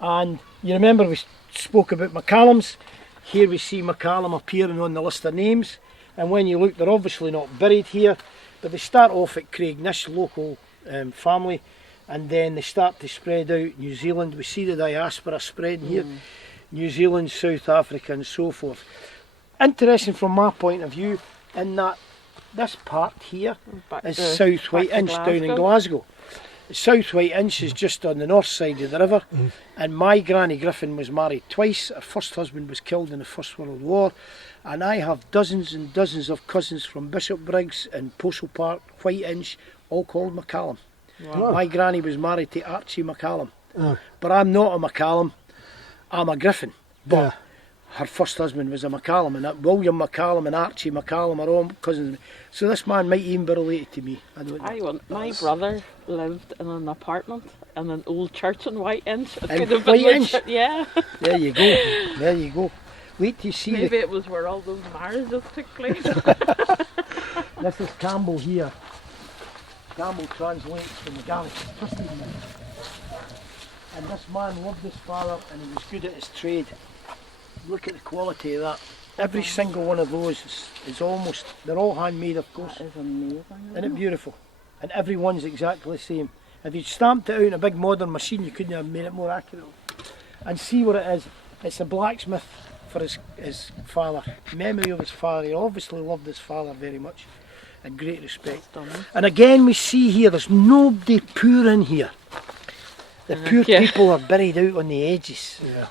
And you remember we spoke about MacCallums. Here we see MacCallum appearing on the list of names, and when you look, they're obviously not buried here, but they start off at Craignish, local family, and then they start to spread out. New Zealand, we see the diaspora spreading here, New Zealand, South Africa and so forth. Interesting from my point of view, in that this part here is South White Inch down in Glasgow. South White Inch is just on the north side of the river, and my Granny Griffin was married twice. Her first husband was killed in the First World War, and I have dozens and dozens of cousins from Bishopbriggs and Postle Park, White Inch, all called MacCallum. Wow. My granny was married to Archie McCallum. Oh. But I'm not a McCallum, I'm a Griffin. But Yeah. her first husband was a McCallum, and that William McCallum and Archie McCallum are all cousins. So this man might even be related to me. I don't know. My brother lived in an apartment in an old church in Whiteinch. It In could have been Whiteinch? yeah. There you go. There you go. Wait till you see Maybe it was where all those marriages took place. This is Campbell here. Campbell translates from the Gaelic. And this man loved his father and he was good at his trade. Look at the quality of that. Every single one of those is almost, they're all handmade of course. That is amazing. Isn't it beautiful? And every one's exactly the same. If you stamped it out in a big modern machine you couldn't have made it more accurate. And see what it is. It's a blacksmith for his father. Memory of his father. He obviously loved his father very much. And great respect. And again we see here there's nobody poor in here. The poor Yeah. people are buried out on the edges. Yeah.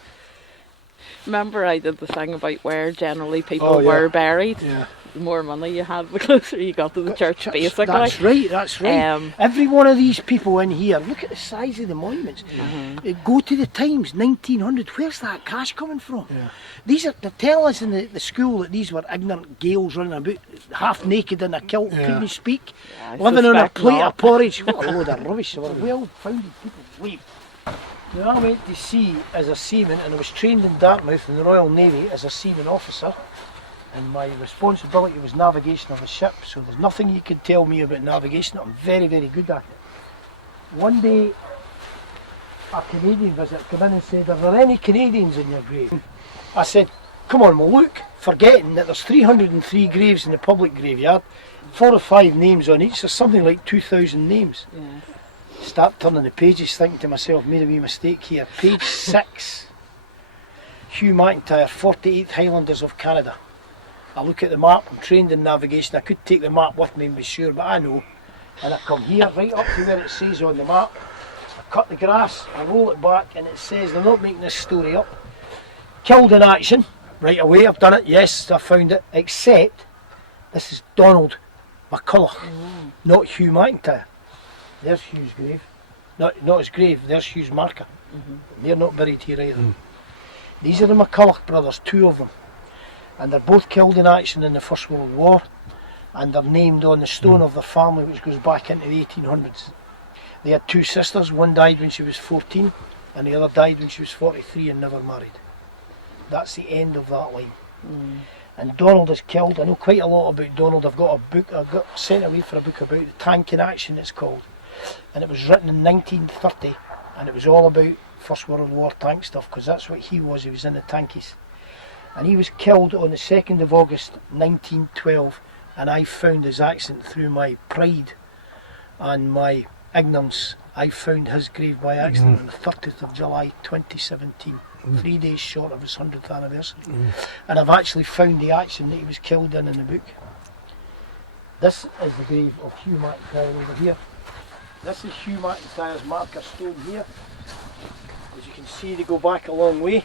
Remember I did the thing about where generally people Oh, yeah. were buried? Yeah. The more money you had, the closer you got to the church, basically. That's right, that's right. Every one of these people in here, look at the size of the monuments. Go to the Times, 1900, where's that cash coming from? Yeah. These are, they tell us in the school that these were ignorant Gaels running about, half naked in a kilt, Yeah. couldn't speak, I living on a suspect plate not. of porridge. What a load of rubbish, they were well-founded people. Wait. Now I went to sea as a seaman and I was trained in Dartmouth in the Royal Navy as a seaman officer. And my responsibility was navigation of a ship, so there's nothing you can tell me about navigation. I'm very, very good at it. One day, a Canadian visitor came in and said, "Are there any Canadians in your grave?" I said, "Come on, we'll look," forgetting that there's 303 graves in the public graveyard, 4 or 5 names on each, there's something like 2,000 names. Yeah. Start turning the pages, thinking to myself, made a wee mistake here. Page 6, Hugh McIntyre, 48th Highlanders of Canada. I look at the map, I'm trained in navigation, I could take the map with me and be sure, but I know. And I come here, right up to where it says on the map, I cut the grass, I roll it back, and it says, I'm not making this story up, killed in action, right away, I've done it, yes, I found it, except, this is Donald McCulloch, not Hugh McIntyre. There's Hugh's grave, not his grave, there's Hugh's marker. They're not buried here either. These are the McCulloch brothers, 2 of them. And they're both killed in action in the First World War, and they're named on the stone of their family, which goes back into the 1800s. They had 2 sisters, one died when she was 14 and the other died when she was 43 and never married. That's the end of that line. And Donald is killed. I know quite a lot about Donald. I've got a book, I got sent away for a book about the tank in action, it's called, and it was written in 1930 and it was all about First World War tank stuff, because that's what he was in the tankies. And he was killed on the 2nd of August 1912, and I found his accent through my pride and my ignorance. I found his grave by accident on the 30th of July 2017, 3 days short of his 100th anniversary. And I've actually found the action that he was killed in the book. This is the grave of Hugh McIntyre over here. This is Hugh McIntyre's marker stone here. As you can see, they go back a long way.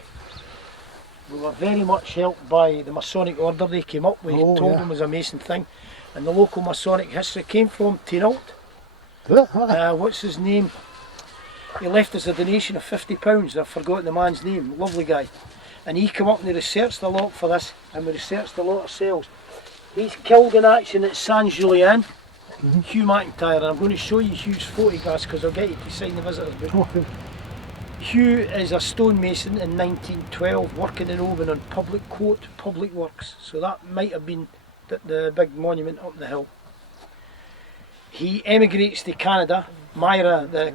We were very much helped by the Masonic order they came up with, told them it was a Mason thing. And the local Masonic history came from Tenant. What's his name? He left us a donation of £50, I've forgotten the man's name, lovely guy. And he came up and he researched a lot for this, and we researched a lot ourselves. He's killed in action at Saint Julien, Hugh McIntyre, and I'm going to show you Hugh's photographs because I'll get you to sign the visitor's book. Hugh is a stonemason in 1912, working in Oban on public works, so that might have been the big monument up the hill. He emigrates to Canada. Myra, the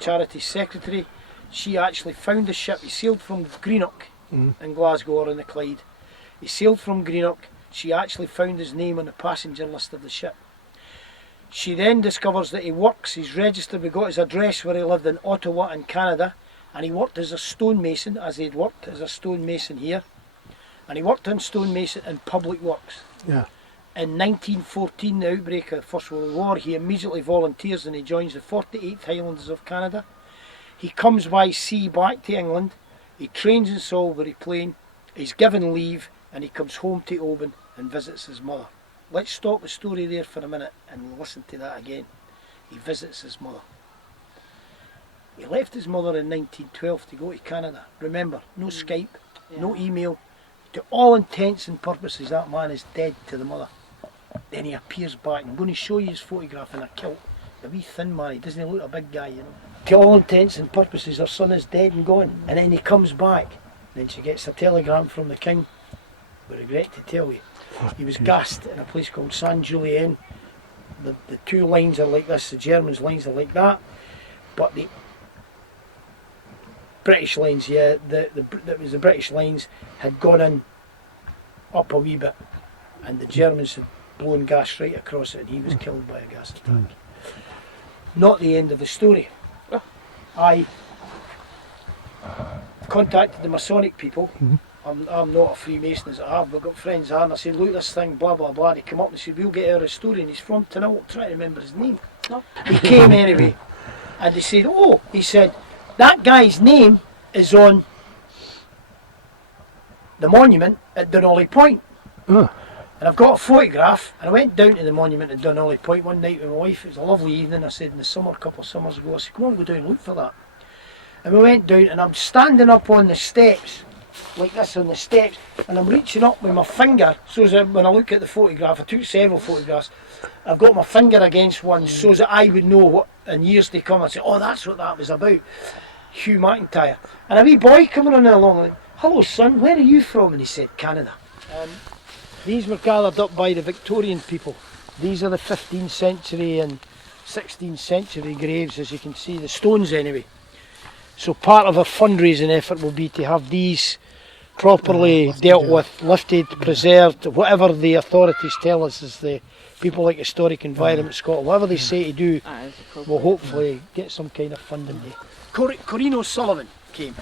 charity secretary, she actually found the ship. He sailed from Greenock in Glasgow or in the Clyde. He sailed from Greenock. She actually found his name on the passenger list of the ship. She then discovers that he works, he's registered, we got his address where he lived in Ottawa in Canada, and he worked as a stonemason, as he'd worked as a stonemason here, and he worked in stonemason in public works. Yeah. In 1914, the outbreak of the First World War, he immediately volunteers and he joins the 48th Highlanders of Canada. He comes by sea back to England, he trains in Salisbury Plain, he's given leave, and he comes home to Oban and visits his mother. Let's stop the story there for a minute and listen to that again. He visits his mother. He left his mother in 1912 to go to Canada. Remember, no Skype, no email. To all intents and purposes, that man is dead to the mother. Then he appears back. I'm going to show you his photograph in a kilt. A wee thin man, he doesn't look a big guy, you know. To all intents and purposes, her son is dead and gone. And then he comes back. Then she gets a telegram from the king. We regret to tell you, he was gassed in a place called Saint Julien. The two lines are like this, the Germans' lines are like that. But the British lines, the British lines had gone in up a wee bit, and the Germans had blown gas right across it, and he was killed by a gas attack. Not the end of the story. I contacted the Masonic people. I'm not a Freemason as I have, but I've got friends there, and I said, look, this thing, blah blah blah. They come up and said, we'll get our historian, he's from Tenant. I'm trying to remember his name. He came anyway, and they said, oh, he said, that guy's name is on the monument at Dunolly Point. And I've got a photograph, and I went down to the monument at Dunolly Point one night with my wife. It was a lovely evening, I said, in the summer, a couple of summers ago. I said, come on, go down and look for that. And we went down, and I'm standing up on the steps, like this on the steps, and I'm reaching up with my finger, so that when I look at the photograph, I took several photographs, I've got my finger against one so that I would know what in years to come. I'd say, oh, that's what that was about. Hugh McIntyre. And a wee boy coming on along, like, hello son, where are you from? And he said, Canada. These were gathered up by the Victorian people. These are the 15th century and 16th century graves, as you can see, the stones anyway. So part of our fundraising effort will be to have these properly dealt with, lifted, preserved, whatever the authorities tell us is the people like Historic Environment Scotland, whatever they say to do, we'll hopefully get some kind of funding there. Corinne O'Sullivan came,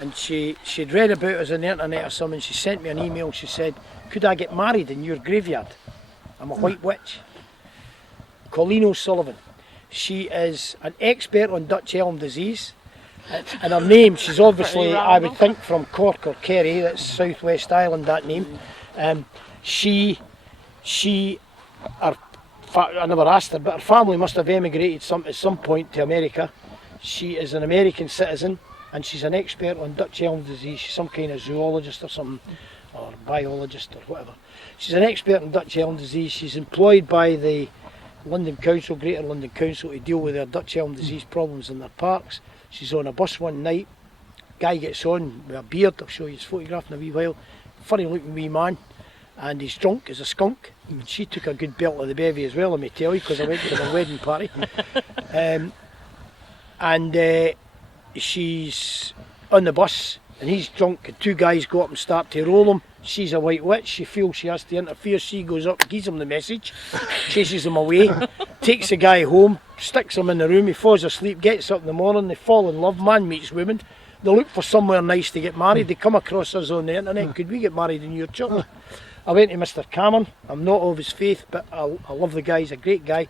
and she'd read about us on the internet or something. She sent me an email. She said, could I get married in your graveyard? I'm a white witch. Corinne O'Sullivan. She is an expert on Dutch elm disease, and her name, she's obviously, I would think, from Cork or Kerry, that's South West Island, that name. I never asked her, but her family must have emigrated at some point to America. She is an American citizen, and she's an expert on Dutch elm disease. She's some kind of zoologist or something, or biologist or whatever. She's an expert on Dutch elm disease. She's employed by the London Council, Greater London Council, to deal with their Dutch elm disease problems in their parks. She's on a bus one night. Guy gets on with a beard. I'll show you his photograph in a wee while. Funny looking wee man, and he's drunk as a skunk. And she took a good belt of the bevy as well, let me tell you, because I went to the wedding party. She's on the bus, and he's drunk, and two guys go up and start to roll him. She's a white witch. She feels she has to interfere. She goes up, gives him the message, chases him away, takes the guy home, sticks him in the room. He falls asleep, gets up in the morning. They fall in love. Man meets woman. They look for somewhere nice to get married. They come across us on the internet. Could we get married in your church? I went to Mr. Cameron. I'm not of his faith, but I love the guy. He's a great guy.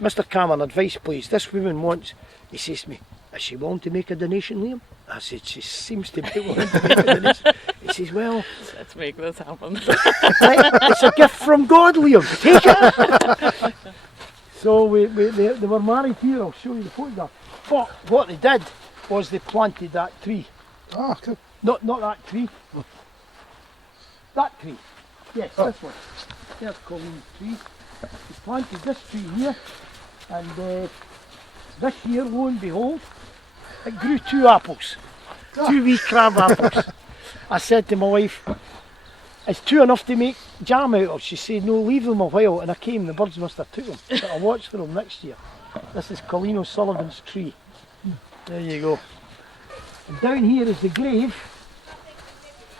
Mr. Cameron, advice please. This woman wants, he says to me, is she willing to make a donation, Liam? I said, she seems to be willing to make a donation. He says, well, let's make this happen. It's a gift from God, Liam. Take it. So they were married here. I'll show you the photograph. But what they did was they planted that tree. Ah, cool. Not that tree. That tree. Yes, this one. There's Colleen's tree. They planted this tree here, and this year, lo and behold, it grew 2 apples. 2 wee crab apples. I said to my wife, is 2 enough to make jam out of? She said, no, leave them a while. And I came, the birds must have took them. But I'll watch for them next year. This is Corinne O'Sullivan's tree. There you go. And down here is the grave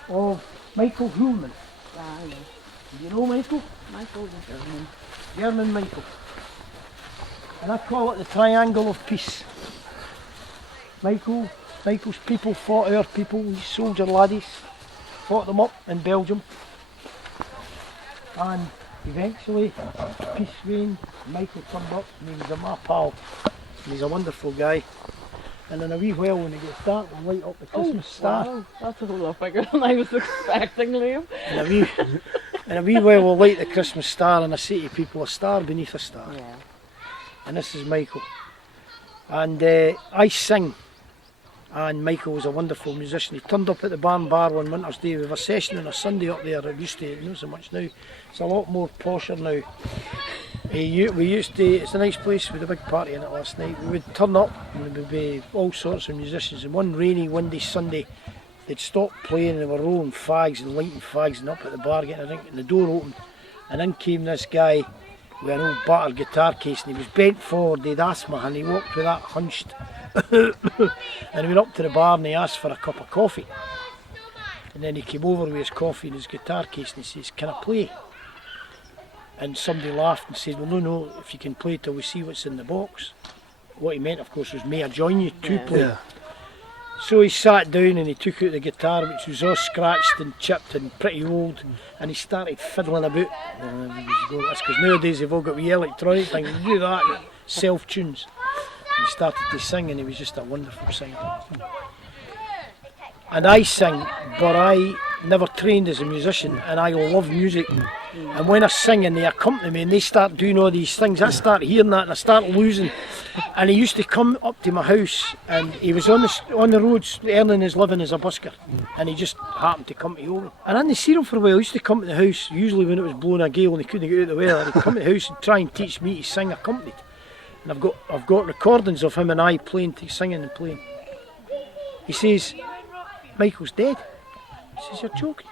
of Michael Hulman. Ah, yeah. Do you know Michael? Michael's a German. German Michael. And I call it the Triangle of Peace. Michael's people fought our people, these soldier laddies, fought them up in Belgium. And eventually, peace reigned. Michael turned up, and he was my pal. And he's a wonderful guy. And in a wee while, when it gets dark, we'll light up the Christmas star. Wow, that's a whole lot bigger than I was expecting, Liam. In a wee while, we'll light the Christmas star, and I say to people, a star beneath a star. Yeah. And this is Michael. And I sing, and Michael was a wonderful musician. He turned up at the barn bar one winter's day. We have a session on a Sunday up there. It used to, not so much now. It's a lot more posher now. We used to, it's a nice place with a big party in it last night. We would turn up and there would be all sorts of musicians. And one rainy, windy Sunday, they'd stopped playing and they were rolling fags and lighting fags and up at the bar getting a drink, and the door opened and in came this guy with an old battered guitar case, and he was bent forward, he had asthma, and he walked with that hunched. And he went up to the bar and he asked for a cup of coffee. And then he came over with his coffee and his guitar case and he says, "Can I play?" And somebody laughed and said, "Well, no, if you can play till we see what's in the box." What he meant, of course, was, "May I join you to play?" Yeah. So he sat down and he took out the guitar, which was all scratched and chipped and pretty old, and he started fiddling about. That's because nowadays they've all got wee electronic things, you do that, self-tunes. And he started to sing and he was just a wonderful singer. And I sing, but I never trained as a musician, and I love music. And when I sing and they accompany me and they start doing all these things, I start hearing that and I start losing. And he used to come up to my house, and he was on the roads earning his living as a busker, and he just happened to come to Oldham. And I didn't see him for a while. He used to come to the house, usually when it was blowing a gale and he couldn't get out of the weather, he'd come to the house and try and teach me to sing accompanied. And I've got recordings of him and I singing and playing. He says, "Michael's dead." He says, "You're joking.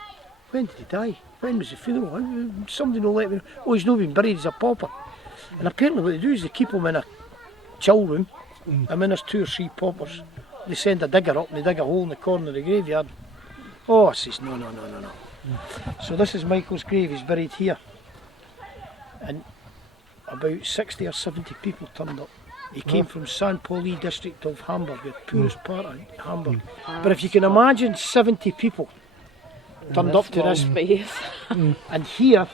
When did he die? When was the funeral? Somebody will let me know." "Oh, he's not been buried, he's a pauper." And apparently what they do is they keep him in a chill room, and when there's 2 or 3 paupers, they send a digger up and they dig a hole in the corner of the graveyard. Oh, I says, no. So this is Michael's grave, he's buried here. And about 60 or 70 people turned up. He came from St. Pauli district of Hamburg, the poorest part of Hamburg. But if you can imagine 70 people turned up to this space. And here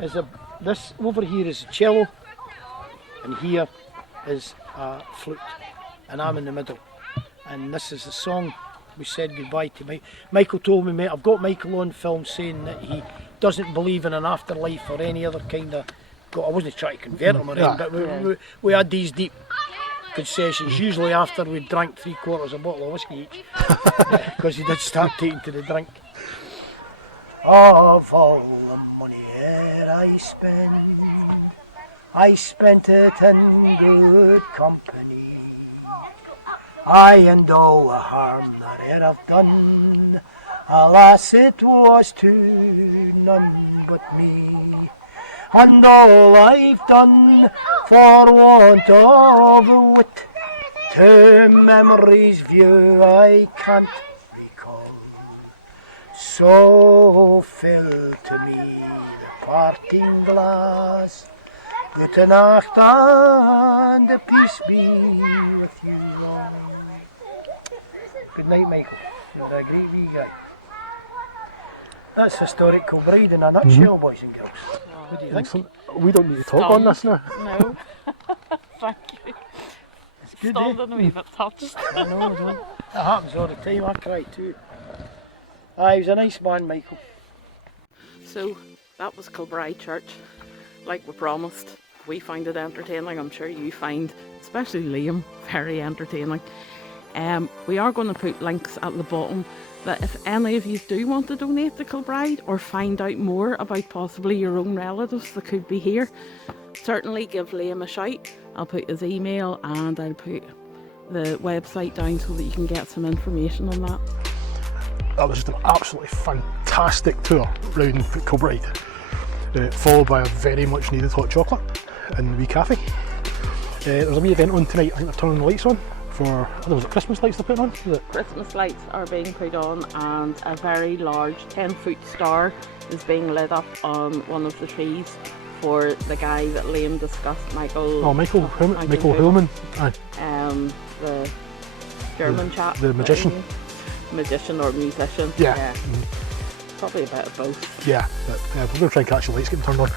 is this over here is a cello, and here is a flute, and I'm in the middle. And this is the song we said goodbye to. Michael told me, mate, I've got Michael on film saying that he doesn't believe in an afterlife or any other kind of God. I wasn't trying to convert him or anything, but we had these deep concessions, usually after we'd drank 3/4 a bottle of whiskey each, because he did start taking to the drink. Of all the money that I spent it in good company. And all the harm that I've done, alas, it was to none but me. And all I've done for want of wit, to memory's view I can't recall. So fill to me the parting glass, Gute Nacht and peace be with you all. Good night, Michael. You're a great wee guy. That's historic Kilbride in a nutshell, boys and girls. What do you think? We don't need to talk on this now. No. Thank you. It's good, Stunned and a wee bit touched. I know. That happens all the time. I cry too. He was a nice man, Michael. So that was Kilbride Church. Like we promised, we find it entertaining. I'm sure you find, especially Liam, very entertaining. We are going to put links at the bottom that if any of you do want to donate to Kilbride or find out more about possibly your own relatives that could be here, certainly give Liam a shout. I'll put his email and I'll put the website down so that you can get some information on that. That was just an absolutely fantastic tour round Kilbride, followed by a very much needed hot chocolate in the wee cafe. There's a wee event on tonight. I think they're turning the lights on for, was it Christmas lights they're putting on? Christmas lights are being put on, and a very large 10-foot star is being lit up on one of the trees for the guy that Liam discussed, Michael Hillman. The German chap. The magician. Magician or musician. Yeah. Probably a bit of both. Yeah, but we're going to try and catch the lights getting turned on.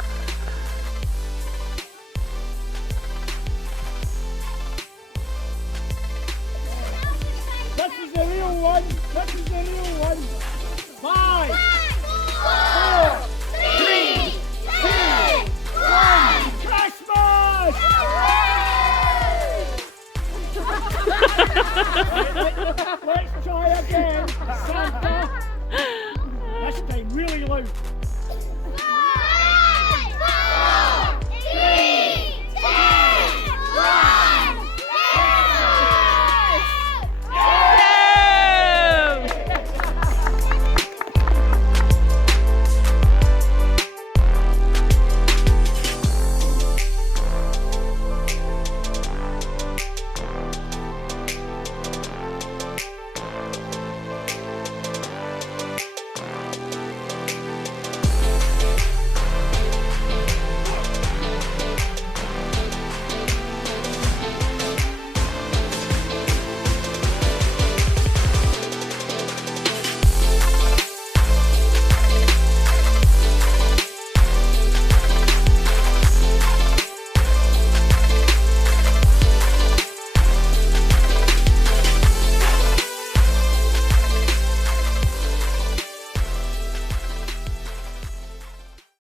This is the real one. 5, 4, 3, 2, 1. Christmas! it.